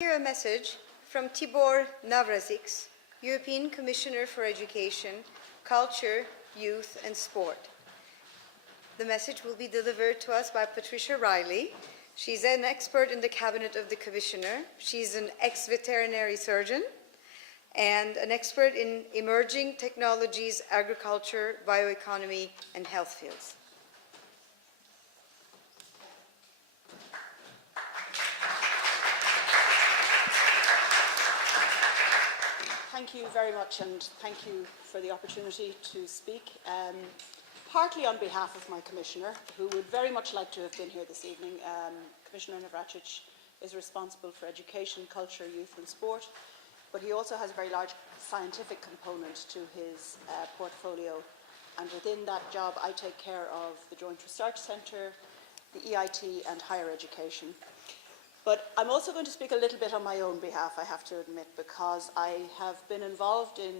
Hear a message from Tibor Navracsics, European Commissioner for Education, Culture, Youth and Sport. The message will be delivered to us by Patricia Reilly. She's an expert in the cabinet of the Commissioner. She's an ex-veterinary surgeon and an expert in emerging technologies, agriculture, bioeconomy, and health fields. Thank you very much, and thank you for the opportunity to speak, partly on behalf of my Commissioner, who would very much like to have been here this evening. Commissioner Navracsics is responsible for education, culture, youth and sport, but he also has a very large scientific component to his portfolio, and within that job I take care of the Joint Research Centre, the EIT and higher education. But I'm also going to speak a little bit on my own behalf, I have to admit, because I have been involved in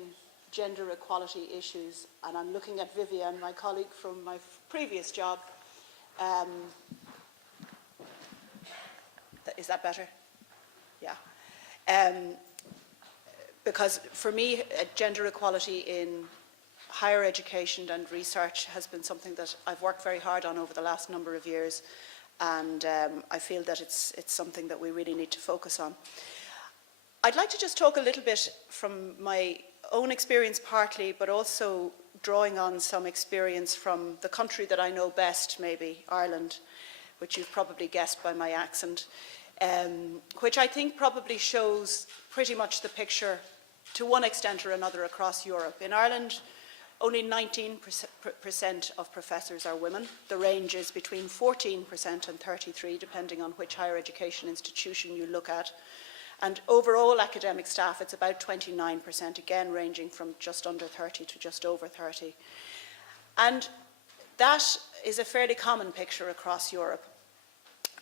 gender equality issues, and I'm looking at Vivian, my colleague from my previous job. Is that better? Yeah. Because for me, gender equality in higher education and research has been something that I've worked very hard on over the last number of years. And I feel that it's something that we really need to focus on. I'd like to just talk a little bit from my own experience partly, but also drawing on some experience from the country that I know best, maybe Ireland, which you've probably guessed by my accent, which I think probably shows pretty much the picture to one extent or another across Europe. In Ireland, only 19% of professors are women. The range is between 14% and 33%, depending on which higher education institution you look at. And overall academic staff, it's about 29%, again ranging from just under 30 to just over 30. And that is a fairly common picture across Europe.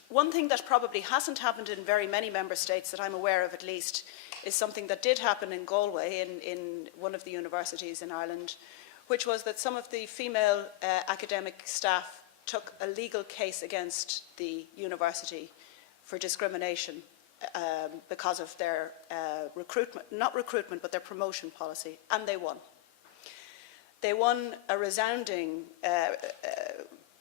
One thing that probably hasn't happened in very many member states that I'm aware of at least is something that did happen in Galway in one of the universities in Ireland, which was that some of the female academic staff took a legal case against the university for discrimination because of their but their promotion policy, and they won. They won a resounding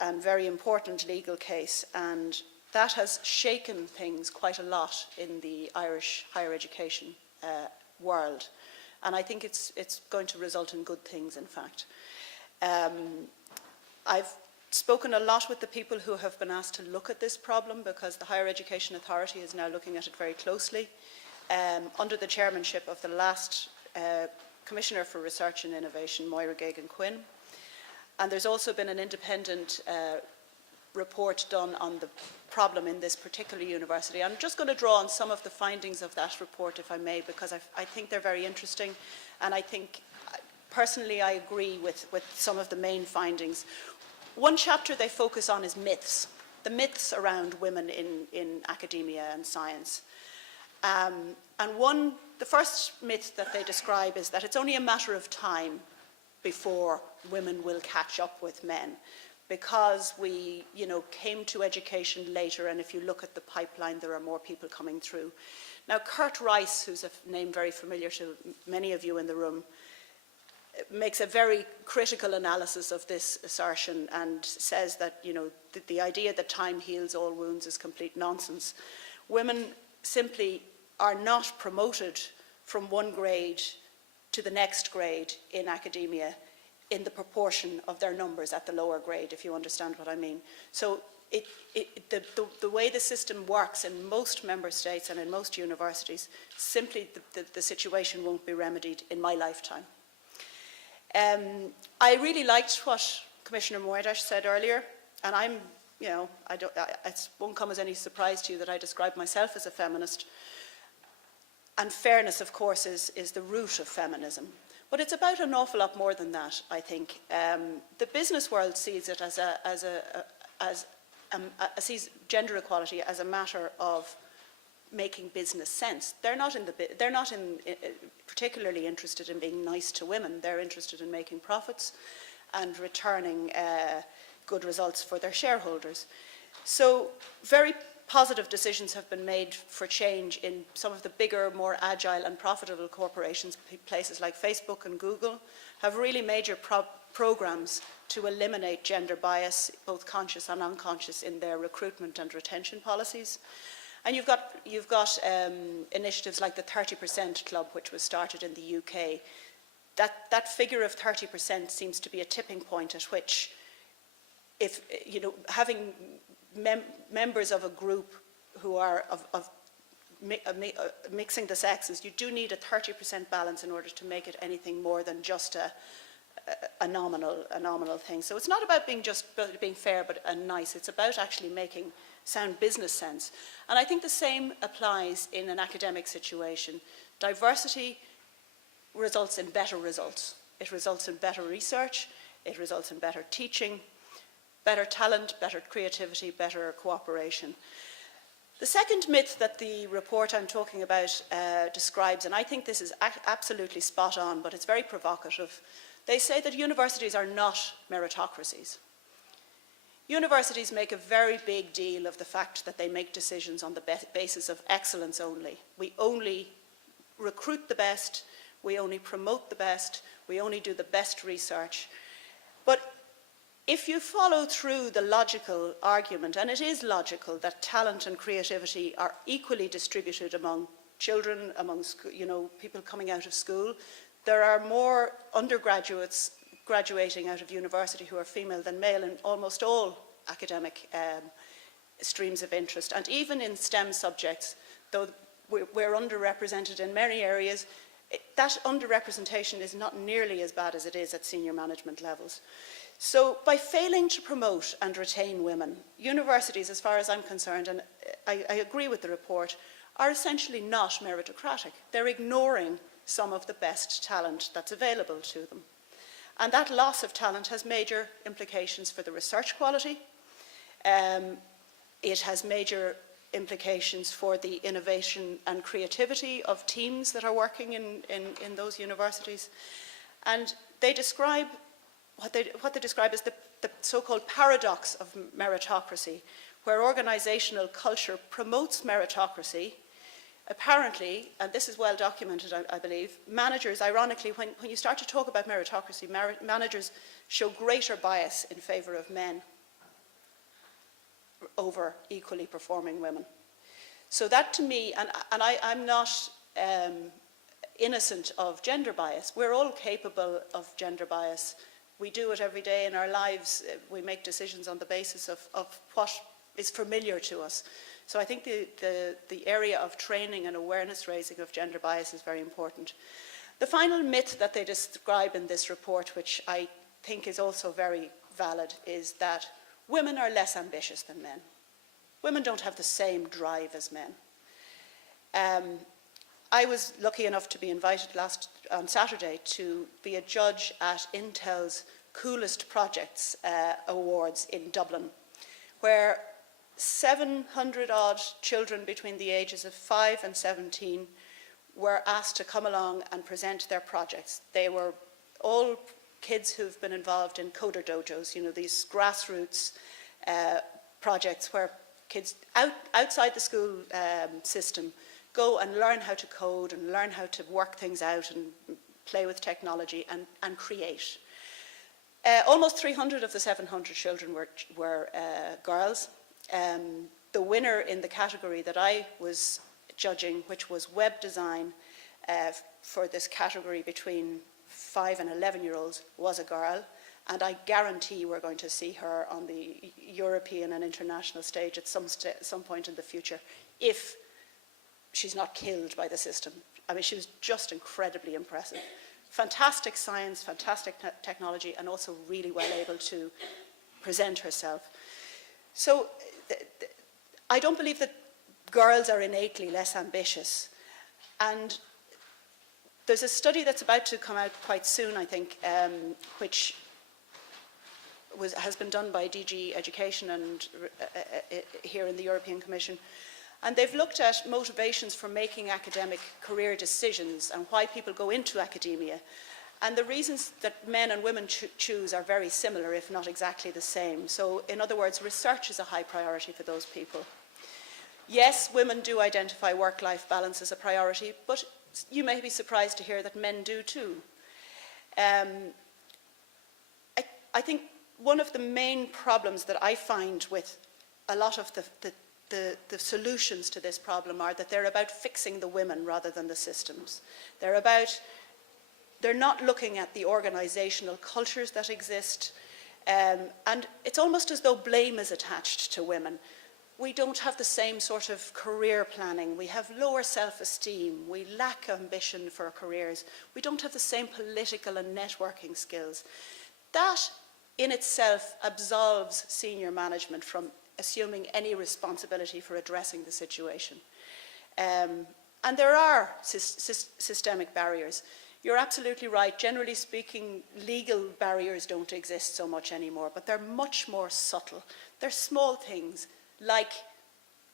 and very important legal case, and that has shaken things quite a lot in the Irish higher education world. And I think it's going to result in good things, in fact. I've spoken a lot with the people who have been asked to look at this problem, because the Higher Education Authority is now looking at it very closely, under the chairmanship of the last Commissioner for Research and Innovation, Moira Geoghegan-Quinn. And there's also been an independent report done on the problem in this particular university. I'm just going to draw on some of the findings of that report, if I may, because I think they're very interesting, and I think, personally, I agree with some of the main findings. One chapter they focus on is myths, the myths around women in academia and science. And the first myth that they describe is that it's only a matter of time before women will catch up with men, because we, came to education later, and if you look at the pipeline, there are more people coming through. Now, Kurt Rice, who's a name very familiar to many of you in the room, makes a very critical analysis of this assertion and says that, the idea that time heals all wounds is complete nonsense. Women simply are not promoted from one grade to the next grade in academia in the proportion of their numbers at the lower grade, if you understand what I mean. So the way the system works in most member states and in most universities, simply the situation won't be remedied in my lifetime. I really liked what Commissioner Moedas said earlier, and it won't come as any surprise to you that I describe myself as a feminist. And fairness, of course, is the root of feminism. But it's about an awful lot more than that, I think. The business world sees it sees gender equality as a matter of making business sense. They're not particularly interested in being nice to women. They're interested in making profits and returning good results for their shareholders. So very positive decisions have been made for change in some of the bigger, more agile and profitable corporations. Places like Facebook and Google have really major programs to eliminate gender bias, both conscious and unconscious, in their recruitment and retention policies. And you've got initiatives like the 30% Club, which was started in the UK. That figure of 30% seems to be a tipping point at which, if having members of a group who are mixing the sexes, you do need a 30% balance in order to make it anything more than just a nominal thing. So it's not about being fair but nice. It's about actually making sound business sense. And I think the same applies in an academic situation. Diversity results in better results. It results in better research. It results in better teaching, better talent, better creativity, better cooperation. The second myth that the report I'm talking about describes, and I think this is absolutely spot on, but it's very provocative. They say that universities are not meritocracies. Universities make a very big deal of the fact that they make decisions on the basis of excellence only. We only recruit the best, we only promote the best, we only do the best research. But if you follow through the logical argument, and it is logical that talent and creativity are equally distributed among children, among people coming out of school, there are more undergraduates graduating out of university who are female than male in almost all academic streams of interest. And even in STEM subjects, though we're underrepresented in many areas, that underrepresentation is not nearly as bad as it is at senior management levels. So by failing to promote and retain women, universities, as far as I'm concerned, and I agree with the report, are essentially not meritocratic. They're ignoring some of the best talent that's available to them. And that loss of talent has major implications for the research quality. It has major implications for the innovation and creativity of teams that are working in those universities. And they describe what they describe as the so-called paradox of meritocracy, where organizational culture promotes meritocracy. Apparently, and this is well documented, I believe, managers, ironically, when you start to talk about meritocracy, managers show greater bias in favor of men over equally performing women. So that to me, and I'm not innocent of gender bias. We're all capable of gender bias. We do it every day in our lives. We make decisions on the basis of what is familiar to us. So I think the area of training and awareness raising of gender bias is very important. The final myth that they describe in this report, which I think is also very valid, is that women are less ambitious than men. Women don't have the same drive as men. I was lucky enough to be invited on Saturday to be a judge at Intel's Coolest Projects Awards in Dublin, where 700 odd children between the ages of 5 and 17 were asked to come along and present their projects. They were all kids who've been involved in coder dojos, these grassroots projects where kids outside the school system go and learn how to code and learn how to work things out and play with technology and create. Almost 300 of the 700 children were girls. The winner in the category that I was judging, which was web design for this category between 5 and 11-year-olds, was a girl. And I guarantee we're going to see her on the European and international stage at some point in the future, if she's not killed by the system. I mean, she was just incredibly impressive. Fantastic science, fantastic technology, and also really well able to present herself. So I don't believe that girls are innately less ambitious. And there's a study that's about to come out quite soon, I think, which has been done by DG Education and here in the European Commission. And they've looked at motivations for making academic career decisions and why people go into academia. And the reasons that men and women choose are very similar, if not exactly the same. So in other words, research is a high priority for those people. Yes, women do identify work-life balance as a priority, but you may be surprised to hear that men do too. I think one of the main problems that I find with a lot of the solutions to this problem are that they're about fixing the women rather than the systems. They're not looking at the organisational cultures that exist, and it's almost as though blame is attached to women. We don't have the same sort of career planning. We have lower self-esteem. We lack ambition for careers. We don't have the same political and networking skills. That in itself absolves senior management from assuming any responsibility for addressing the situation. And there are systemic barriers. You're absolutely right. Generally speaking, legal barriers don't exist so much anymore, but they're much more subtle. They're small things, like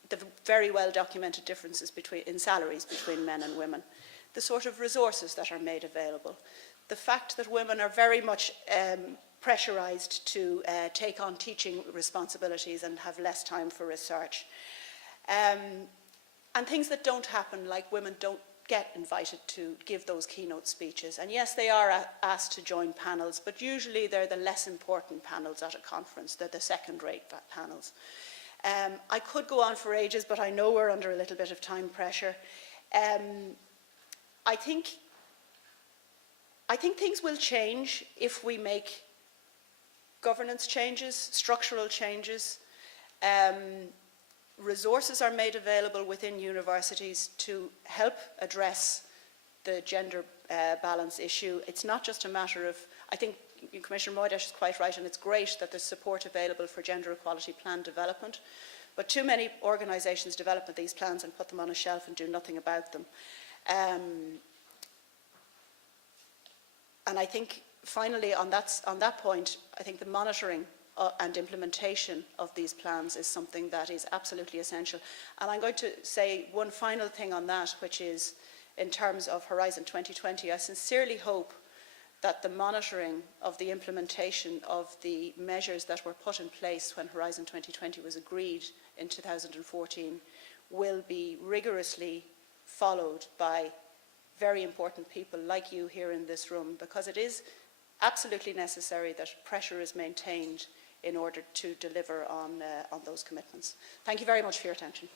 the very well documented differences in salaries between men and women, the sort of resources that are made available, the fact that women are very much pressurised to take on teaching responsibilities and have less time for research, and things that don't happen, like women don't get invited to give those keynote speeches. And yes, they are asked to join panels, but usually they're the less important panels at a conference. They're the second-rate panels. I could go on for ages, but I know we're under a little bit of time pressure. I think things will change if we make governance changes, structural changes. Resources are made available within universities to help address the gender balance issue. It's not just a matter of, I think Commissioner Moydash is quite right, and it's great that there's support available for gender equality plan development, but too many organisations develop these plans and put them on a shelf and do nothing about them. And I think finally on that point, I think the monitoring and implementation of these plans is something that is absolutely essential. And I'm going to say one final thing on that, which is in terms of Horizon 2020, I sincerely hope that the monitoring of the implementation of the measures that were put in place when Horizon 2020 was agreed in 2014 will be rigorously followed by very important people like you here in this room, because it is absolutely necessary that pressure is maintained in order to deliver on those commitments. Thank you very much for your attention.